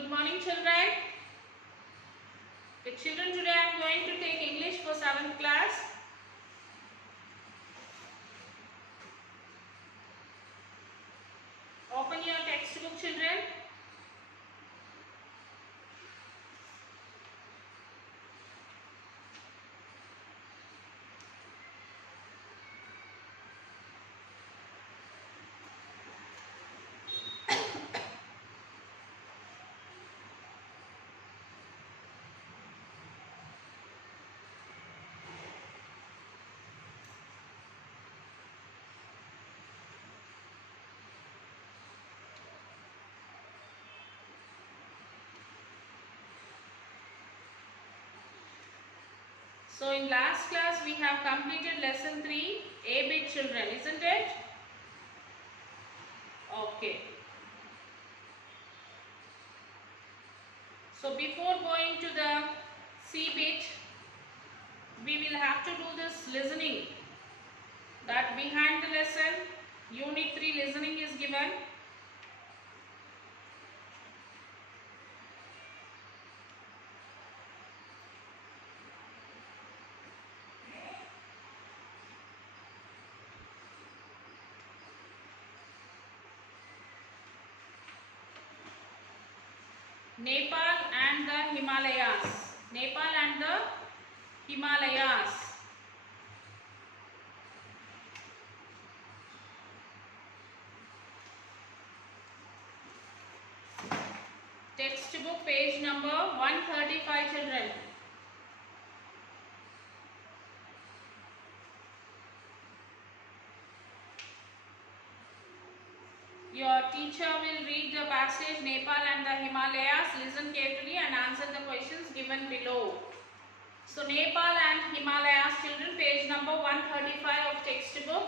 Good morning, children. The children, today I am going to take English for 7th class. Open your textbook, children. So in last class we have completed lesson 3, A-bit children, isn't it? Okay. So before going to the C-bit, we will have to do this listening. That behind the lesson, Unit 3 listening is given. Nepal and the Himalayas. Nepal and the Himalayas. Textbook page number 135, children. Your teacher will read the passage Nepal and the Himalayas. Listen carefully and answer the questions given below. So Nepal and Himalayas, children, page number 135 of textbook.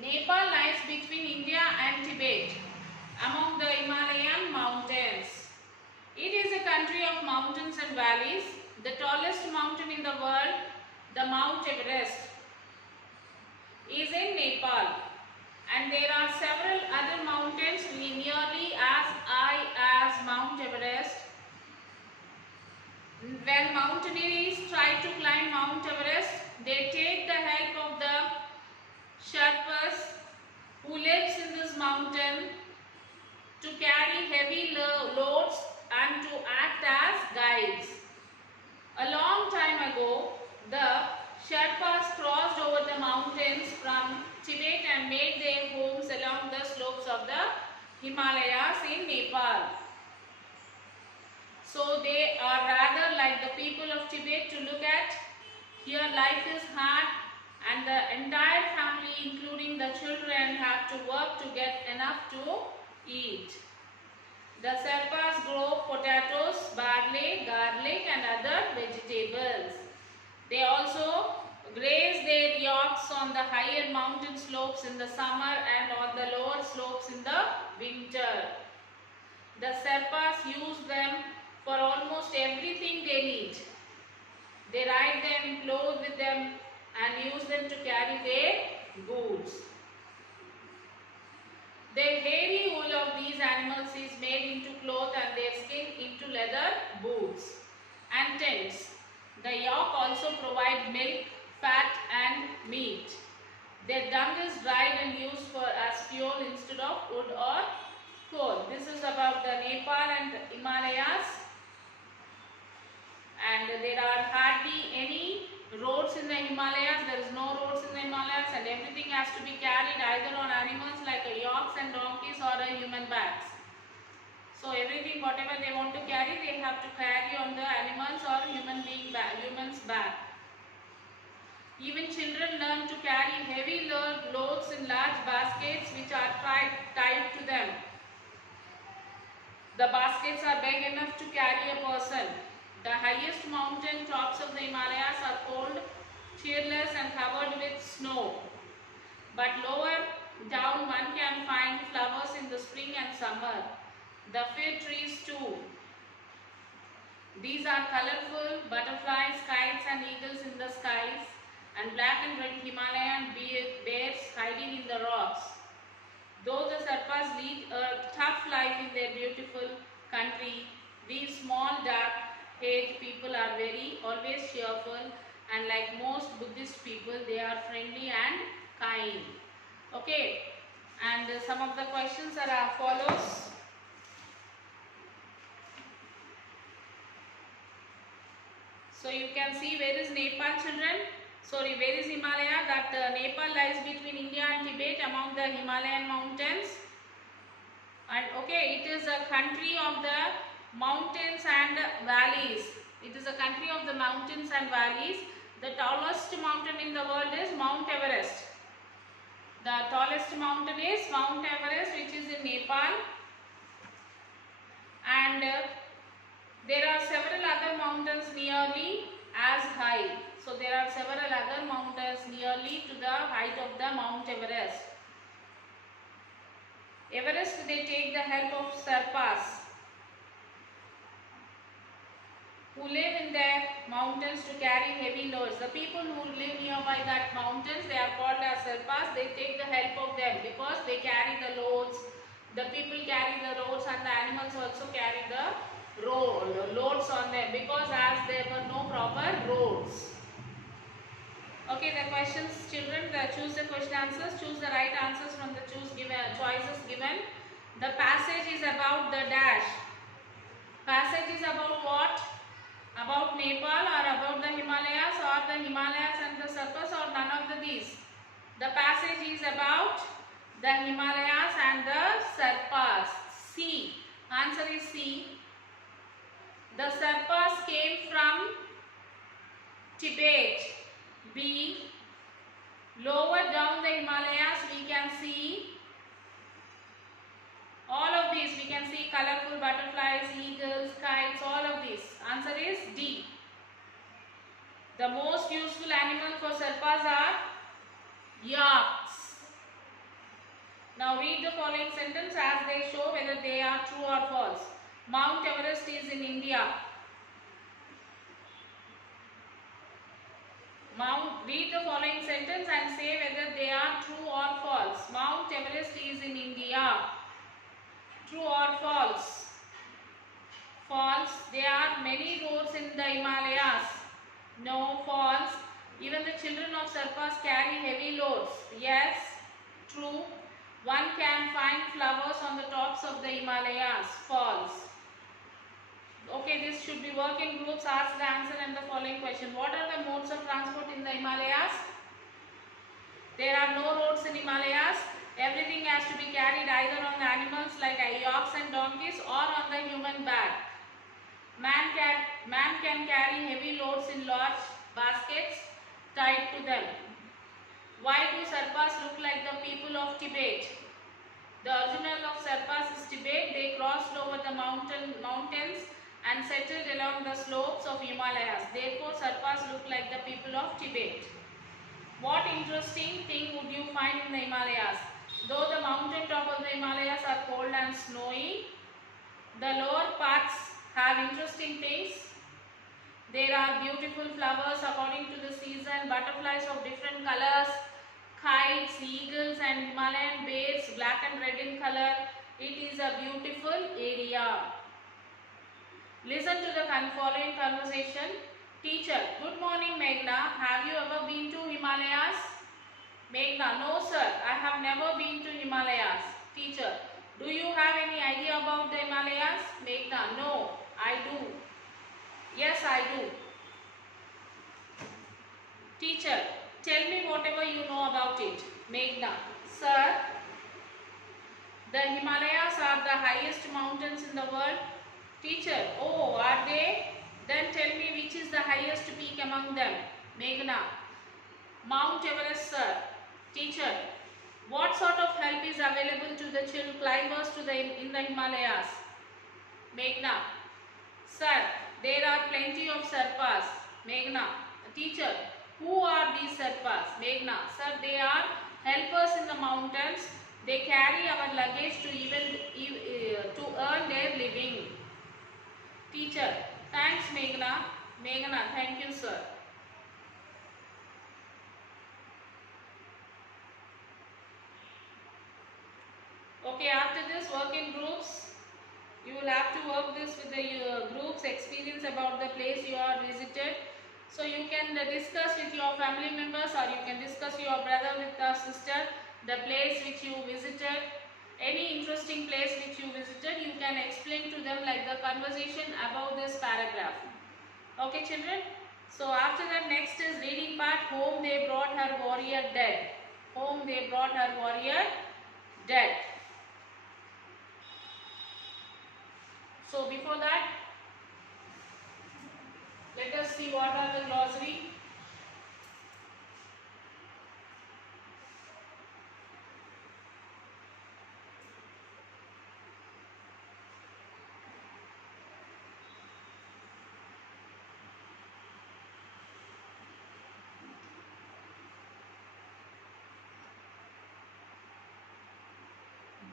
Nepal lies between India and Tibet among the Himalayan mountains. It is a country of mountains and valleys. The tallest mountain in the world, the Mount Everest, is in Nepal, and there are several other mountains nearly as high as Mount Everest. When mountaineers try to climb Mount Everest, they take the help of the Sherpas who lives in this mountain to carry heavy loads and to act as guides. A long time ago, the Sherpas crossed over the mountains from Tibet and made their homes along the slopes of the Himalayas in Nepal. So they are rather like the people of Tibet to look at. Here life is hard and the entire family, including the children, have to work to get enough to eat. The Sherpas grow potatoes, barley, garlic and other vegetables. They also graze their yaks on the higher mountain slopes in the summer and on the lower slopes in the winter. The Sherpas use them for almost everything they need. They ride them, clothe with them and use them to carry their goods. The hairy wool of these animals is made into cloth and their skin into leather boots and tents. The yak also provide milk, fat and meat. Their dung is dried and used as fuel instead of wood or coal. This is about the Nepal and Himalayas. And there are hardly any roads in the Himalayas. There is no roads in the Himalayas, and everything has to be carried either on animals like yaks and donkeys or human backs. So everything, whatever they want to carry, they have to carry on the animals or humans' back. Even children learn to carry heavy loads in large baskets which are tied to them. The baskets are big enough to carry a person. The highest mountain tops of the Himalayas are cold, cheerless and covered with snow. But lower down one can find flowers in the spring and summer. The fir trees too. These are colorful butterflies, kites and eagles in the skies, and black and red Himalayan bears hiding in the rocks. Though the Sherpas lead a tough life in their beautiful country, these small dark-haired people are always cheerful, and like most Buddhist people, they are friendly and kind. Okay, and some of the questions are as follows. So you can see where is Nepal, children? Sorry, where is Himalaya? That Nepal lies between India and Tibet among the Himalayan mountains. And okay, it is a country of the mountains and valleys. It is a country of the mountains and valleys. The tallest mountain in the world is Mount Everest. The tallest mountain is Mount Everest, which is in Nepal. And there are several other mountains nearly as high. So there are several other mountains nearly to the height of the Mount Everest. Everest, they take the help of Sherpas who live in the mountains to carry heavy loads. The people who live nearby that mountains, they are called as Sherpas. They take the help of them because they carry the loads. The people carry the loads and the animals also carry the loads on them because as there were no proper roads. Okay, the questions, children, choose the question answers, choose the right answers from the choices given. The passage is about the dash. Passage is about what? About Nepal or about the Himalayas or the Himalayas and the Sherpas or none of these? The passage is about the Himalayas and the Sherpas. C. Answer is C. The Sherpas came from Tibet. B. Lower down the Himalayas we can see all of these. We can see colorful butterflies, eagles, kites, all of these. Answer is D. The most useful animal for Sherpas are yaks. Now read the following sentence as they show whether they are true or false. Mount Everest is in India. Read the following sentence and say whether they are true or false. Mount Everest is in India. True or false? False. There are many roads in the Himalayas. No, false. Even the children of Sherpas carry heavy loads. Yes, true. One can find flowers on the tops of the Himalayas. False. Okay, this should be work in groups. Ask the answer and the following question. What are the modes of transport in the Himalayas? There are no roads in Himalayas. Everything has to be carried either on the animals like yaks and donkeys or on the human back. Man can carry heavy loads in large baskets tied to them. Why do Sherpas look like the people of Tibet? The original of Sherpas is Tibet. They crossed over the mountains and settled along the slopes of Himalayas. Therefore, Sherpas look like the people of Tibet. What interesting thing would you find in the Himalayas? Though the mountain top of the Himalayas are cold and snowy, the lower parts have interesting things. There are beautiful flowers according to the season, butterflies of different colors, kites, eagles and Himalayan bears, black and red in color. It is a beautiful area. Listen to the following conversation. Teacher, good morning Meghna. Have you ever been to Himalayas? Meghna, no sir, I have never been to Himalayas. Teacher, do you have any idea about the Himalayas? Meghna, no, I do. Yes, I do. Teacher, tell me whatever you know about it. Meghna, sir, the Himalayas are the highest mountains in the world. Teacher, oh, are they? Then tell me which is the highest peak among them. Meghna, Mount Everest, sir. Teacher, what sort of help is available to the climbers in the Himalayas? Meghna. Sir, there are plenty of Sarpas. Meghna. Teacher, who are these Sarpas? Meghna. Sir, they are helpers in the mountains. They carry our luggage to earn their living. Teacher, thanks Meghna. Meghna, thank you sir. Okay, after this work in groups, you will have to work this with the groups, experience about the place you are visited. So you can discuss with your family members, or you can discuss your brother with a sister, the place which you visited. Any interesting place which you visited, you can explain to them like the conversation about this paragraph. Okay children. So after that, next is reading part. Home they brought her warrior dead. Home they brought her warrior dead. So before that, let us see what are the glossary.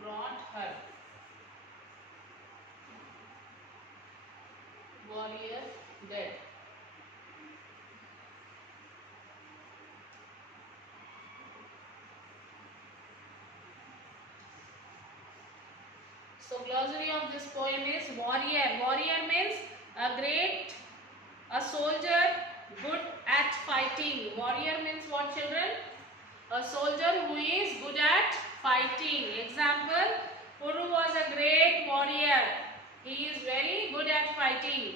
Brought her warrior dead. So glossary of this poem is warrior. Warrior means a soldier good at fighting. Warrior means what children? A soldier who is good at fighting. Example, Puru was a great warrior. He is very good at fighting.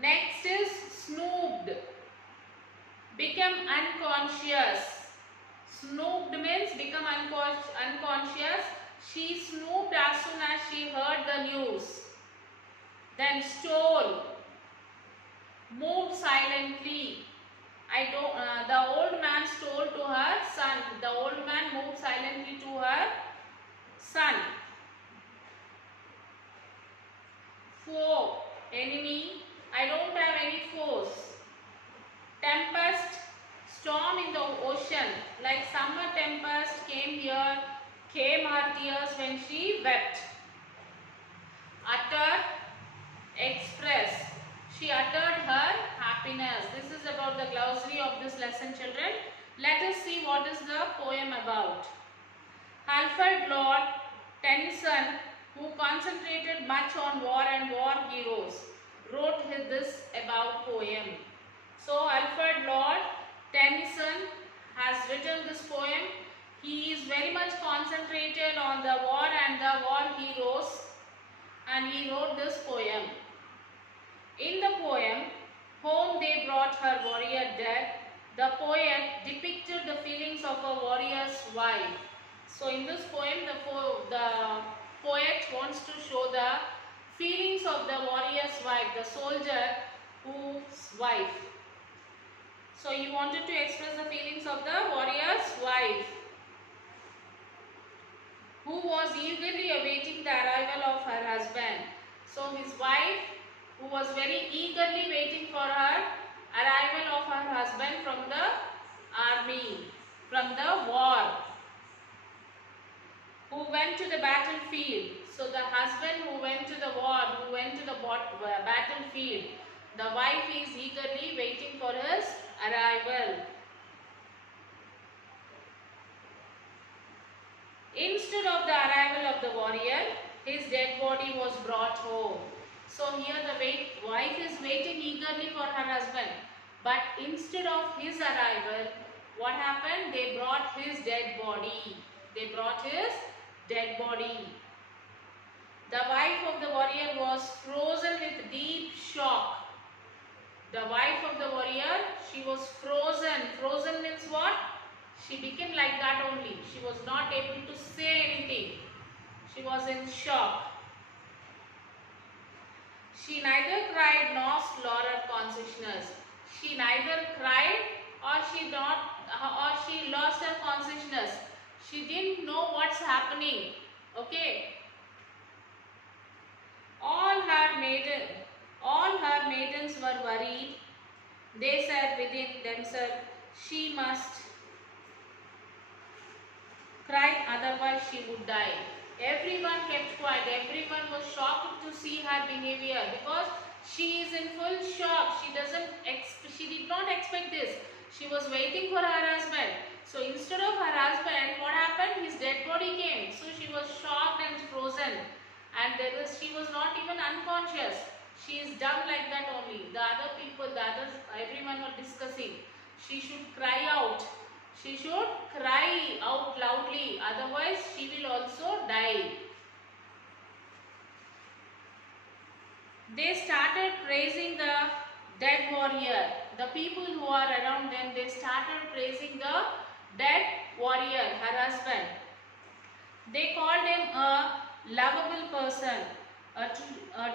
Next is snooped. Become unconscious. Snooped means become unconscious. She snooped as soon as she heard the news. Then stole. Moved silently. The old man stole to her son. The old man moved silently to her son. Foe, enemy. I don't have any foes. Tempest, storm in the ocean. Like summer tempest came her tears when she wept. Utter, express. She uttered her happiness. This is about the glossary of this lesson, children. Let us see what is the poem about. Alfred Lord Tennyson, who concentrated much on war and war heroes, wrote this about poem. So Alfred Lord Tennyson has written this poem. He is very much concentrated on the war and the war heroes, and he wrote this poem. In the poem, Home They Brought Her Warrior Dead, the poet depicted the feelings of a warrior's wife. So in this poem, the poet wants to show the feelings of the warrior's wife, the soldier whose wife. So he wanted to express the feelings of the warrior's wife, who was eagerly awaiting the arrival of her husband. So his wife, who was very eagerly waiting for her arrival of her husband from the army, from the war, who went to the battlefield. So the husband who went to the war, who went to the battlefield, the wife is eagerly waiting for his arrival. Instead of the arrival of the warrior, his dead body was brought home. So here the wife is waiting eagerly for her husband. But instead of his arrival, what happened? They brought his dead body. They brought his dead body. The wife of the warrior was frozen with deep shock. The wife of the warrior, she was frozen. Frozen means what? She became like that only. She was not able to say anything. She was in shock. She neither cried nor slaughtered consciousness. She neither cried or she lost her consciousness. She didn't know what's happening. Okay. All her maiden, all her maidens were worried. They said within themselves, she must cry, otherwise she would die. Everyone kept quiet. Everyone was shocked to see her behavior because she is in full shock. She did not expect this. She was waiting for her husband. So instead of her husband, what happened? His dead body came. So she was shocked and frozen. And she was not even unconscious. She is dumb like that only. The other people, everyone were discussing. She should cry out. She should cry out loudly, otherwise she will also die. They started praising the dead warrior. The people who are around them, they started praising the dead warrior, her husband. They called him a lovable person, a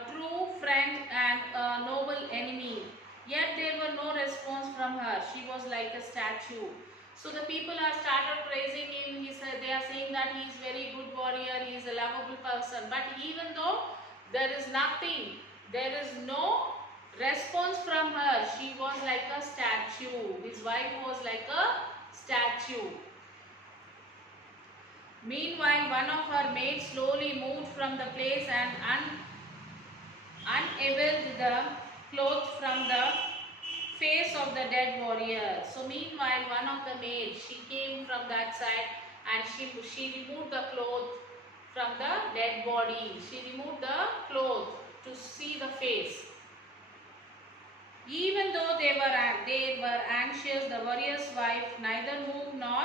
true friend and a noble enemy. Yet there were no response from her. She was like a statue. So the people are started praising him. They are saying that he is very good warrior, he is a lovable person. But even though there is nothing, there is no response from her. She was like a statue. His wife was like a statue. Meanwhile, one of her maids slowly moved from the place and unveiled the cloth from the face of the dead warrior. So meanwhile, one of the maids, she came from that side and she removed the cloth from the dead body. She removed the cloth to see the face. Even though they were anxious, the warrior's wife neither moved nor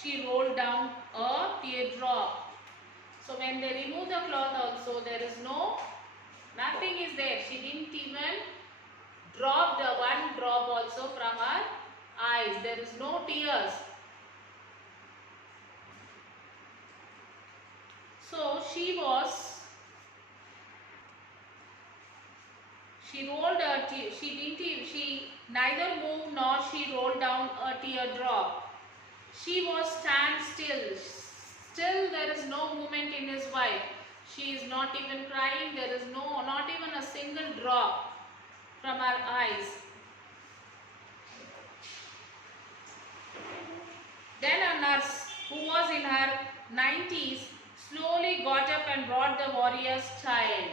she rolled down a teardrop. So when they remove the cloth also, there is nothing is there. She didn't even drop the one drop also from her eyes. There is no tears. So she rolled her tear. She neither moved nor she rolled down a teardrop. She was stand still. Still there is no movement in his wife. She is not even crying. There is not even a single drop from her eyes. Then a nurse who was in her 90s slowly got up and brought the warrior's child.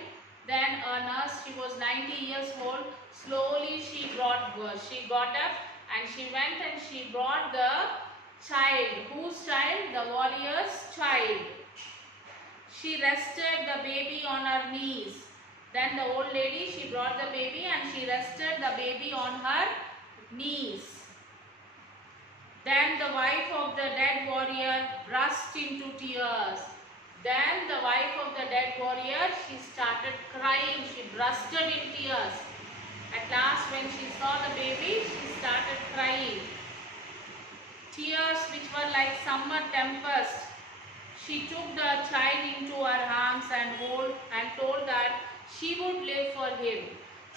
Then a nurse, she was 90 years old, slowly she got up and she went and she brought the child. Whose child? The warrior's child. She rested the baby on her knees. Then the old lady, she brought the baby and she rested the baby on her knees. Then the wife of the dead warrior burst into tears. Then the wife of the dead warrior, she started crying. She bursted in tears. At last when she saw the baby, she started crying. Tears which were like summer tempest. She took the child into her arms and told that she would live for him.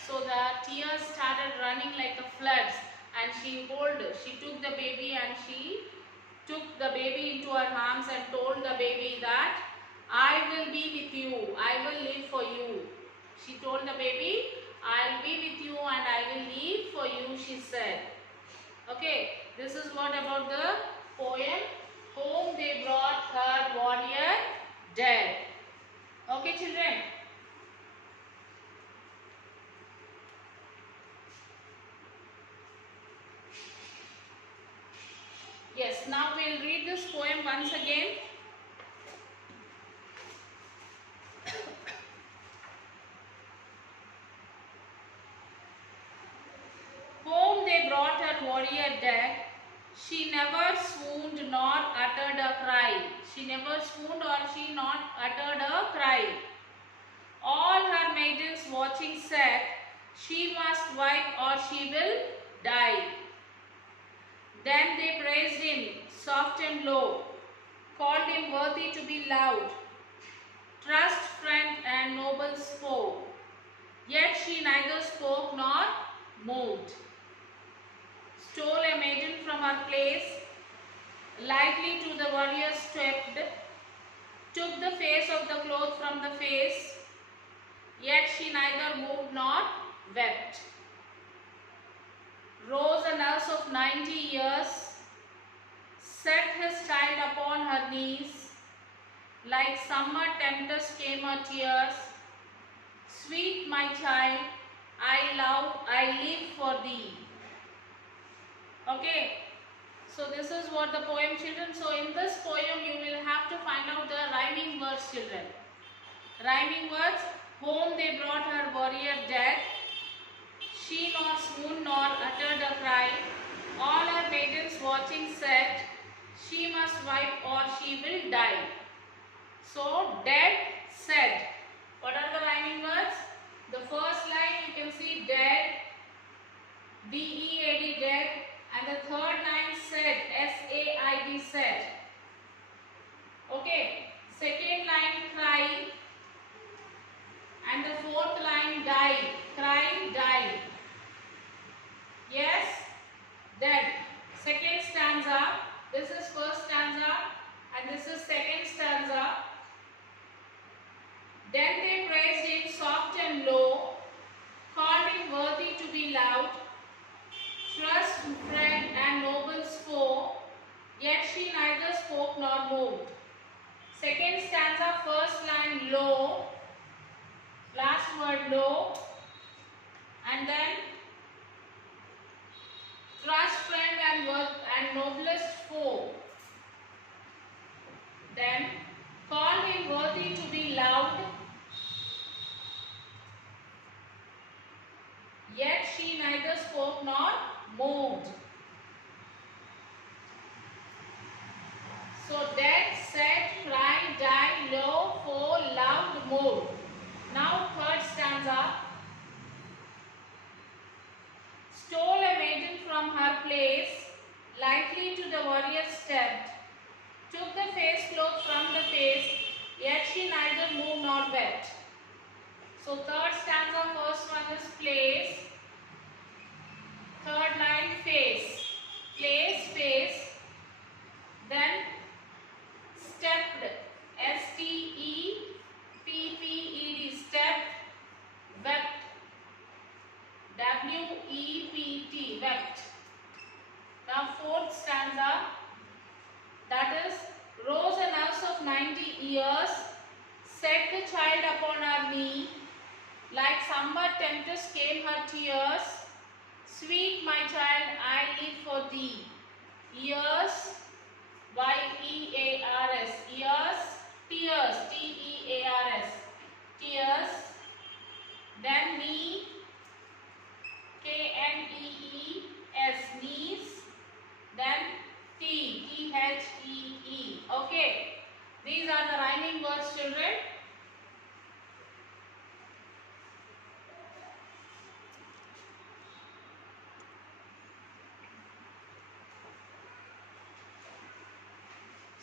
So the tears started running like a floods, and she took the baby and she took the baby into her arms and told the baby that I will be with you, I will live for you. She told the baby, I will be with you and I will live for you, she said. Okay, this is what about the poem. Home they brought her warrior dead. Okay, children. Yes, now we'll read this poem once again. Home they brought her warrior dead. She never swooned nor uttered a cry. She never swooned or she not uttered a cry. All her maidens watching said, she must wipe or she will die. Then they praised him, soft and low, called him worthy to be loved, trust, friend and noble foe. Yet she neither spoke nor moved. Stole a maiden from her place, lightly to the warrior stepped, took the face of the cloth from the face, yet she neither moved nor wept. Rose, a nurse of 90 years, set his child upon her knees. Like summer tempest came her tears. Sweet my child, I live for thee. Okay, so this is what the poem, children. So in this poem you will have to find out the rhyming words, children. Rhyming words: home they brought her warrior dead. She nor swooned nor uttered a cry. All her maidens watching said, she must wipe or she will die. So dead, said. What are the rhyming words? The first line you can see dead, D-E-A-D, dead, and the third line said, S-A-I-D, said. Okay, second line cry, and the fourth line die, cry, die. Yes, dead. Second stanza, this is first stanza and this is second stanza. Then they praised him soft and low, called him worthy to be loved, trust, friend and noble's foe, yet she neither spoke nor moved. Second stanza, first line low, last word low, and then trust, friend and noblest foe. Then called him worthy to be loved, yet she neither spoke nor moved. So dead, said, cry, die, low, foe, loved, moved. Now third stanza. Stole a maiden from her place, lightly to the warrior stepped, took the face cloth from the face, yet she neither moved nor wept. So third stanza, first one is place, third line face, place, face, then stepped, S-T-E-P-P-E-D, stepped, wept, W-E-P-T, wept. Now fourth stanza, that is, rose a nurse of 90 years, set the child upon her knee, like summer tempest came her tears, sweet my child, I live for thee. Years, Y-E-A-R-S, years, tears, T-E-A-R-S, tears, then knee, K-N-E-E-S, knees, then T, T-H-E-E. Okay, these are the rhyming words, children.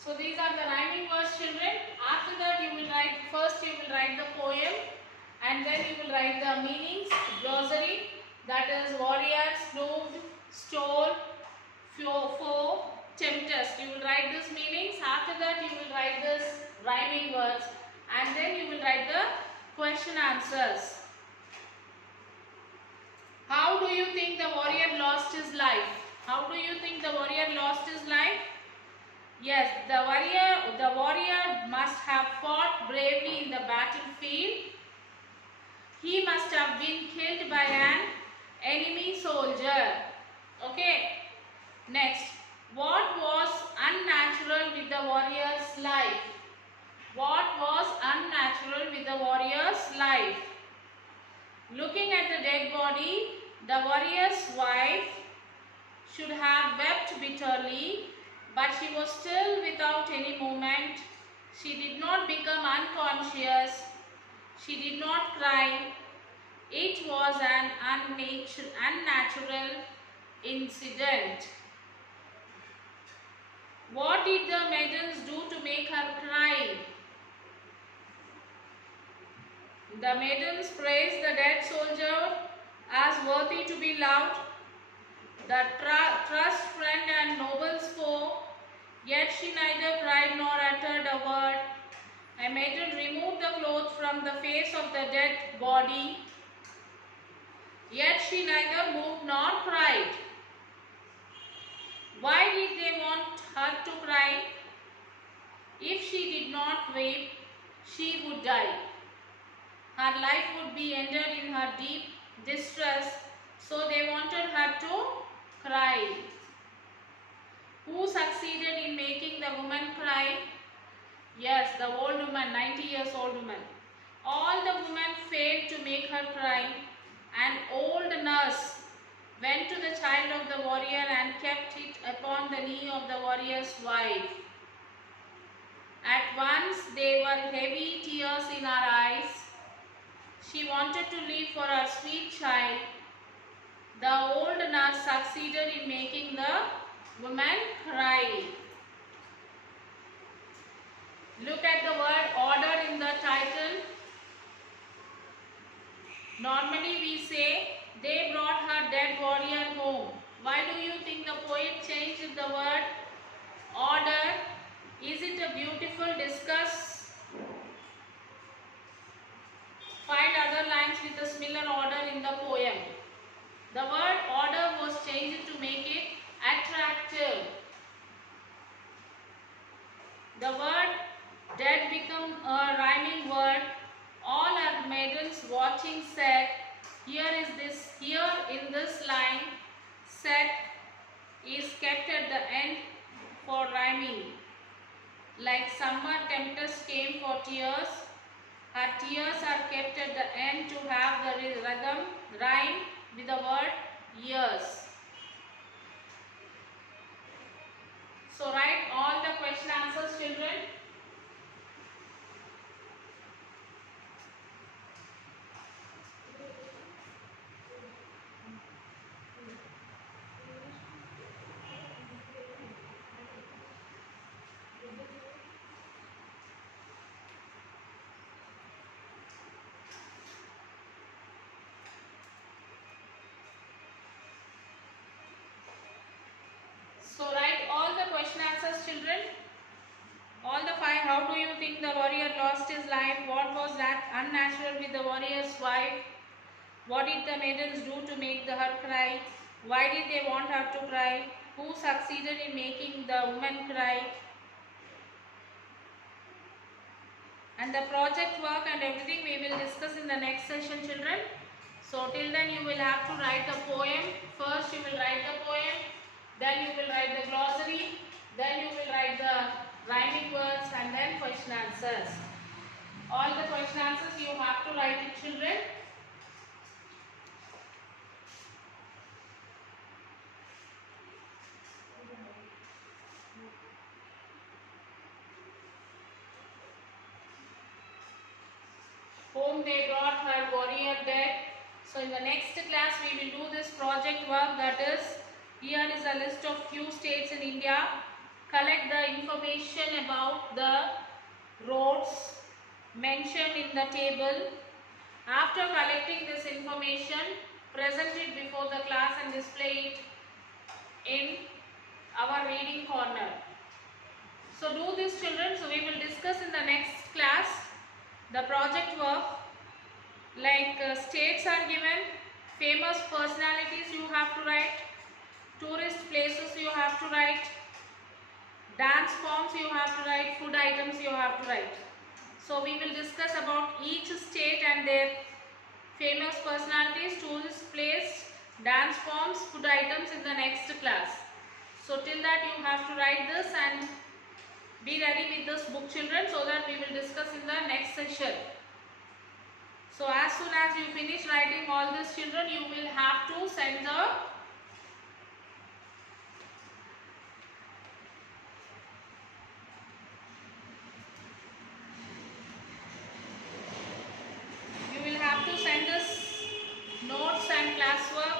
So these are the rhyming words, children. After that you will write, first you will write the poem and then you will write the meanings, glossary, that is warrior, snooped, stole, foe, tempest. You will write these meanings. After that you will write this rhyming words and then you will write the question answers. How do you think the warrior lost his life? How do you think the warrior lost his life? Yes, the warrior must have fought bravely in the battlefield. He must have been killed by an enemy soldier. Okay. Next, what was unnatural with the warrior's life? What was unnatural with the warrior's life? Looking at the dead body, the warrior's wife should have wept bitterly, but she was still without any movement. She did not become unconscious. She did not cry. It was an unnatural incident. What did the maidens do to make her cry? The maidens praised the dead soldier as worthy to be loved, the trust, friend and noble's foe, yet she neither cried nor uttered a word. A maiden removed the cloth from the face of the dead body, yet she neither moved nor cried. Why did they want her to cry? If she did not weep, she would die. Her life would be ended in her deep distress, so they wanted her to cry. Who succeeded in making the woman cry? Yes, the old woman, 90 years old woman. All the women failed to make her cry. An old nurse went to the child of the warrior and kept it upon the knee of the warrior's wife. At once there were heavy tears in her eyes. She wanted to live for her sweet child. The old nurse succeeded in making the woman cry. Look at the word order in the title. Normally we say they brought her dead warrior home. Why do you think the poet changed the word order? Is it a beautiful discuss? Find other lines with a similar order in the poem. The word order was changed to make it attractive. The word dead became a rhyming word. All our maidens watching said, here in this line, set is kept at the end for rhyming. Like summer tempest came for tears, her tears are kept at the end to have the rhythm rhyme with the word years. So write all the question answers, children. So write all the question answers, children. All the five. How do you think the warrior lost his life? What was that unnatural with the warrior's wife? What did the maidens do to make her cry? Why did they want her to cry? Who succeeded in making the woman cry? And the project work and everything we will discuss in the next session, children. So till then you will have to write the poem. First you will write the poem, then you will write the glossary, then you will write the rhyming words, and then question answers. All the question answers you have to write it, children. Home they brought her warrior dead. So in the next class we will do this project work, that is, here is a list of few states in India. Collect the information about the roads mentioned in the table. After collecting this information, present it before the class and display it in our reading corner. So do this, children. So we will discuss in the next class the project work. Like states are given, famous personalities you have to write, tourist places you have to write, dance forms you have to write, food items you have to write. So we will discuss about each state and their famous personalities, tourist place, dance forms, food items in the next class. So till that you have to write this and be ready with this book, children, so that we will discuss in the next session. So as soon as you finish writing all this, children, you will have to send the notes and classwork,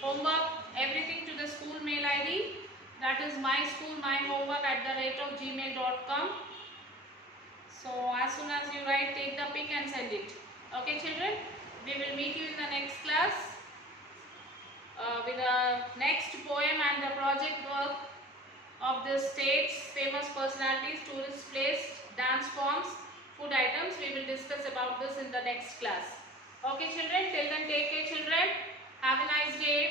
homework, everything to the school mail ID, that is myschoolmyhomework@gmail.com. So as soon as you write, take the pic and send it. Okay, children, we will meet you in the next class with the next poem and the project work of the states, famous personalities, tourist place, dance forms, food items. We will discuss about this in the next class. Okay children, till then take care children. Have a nice day.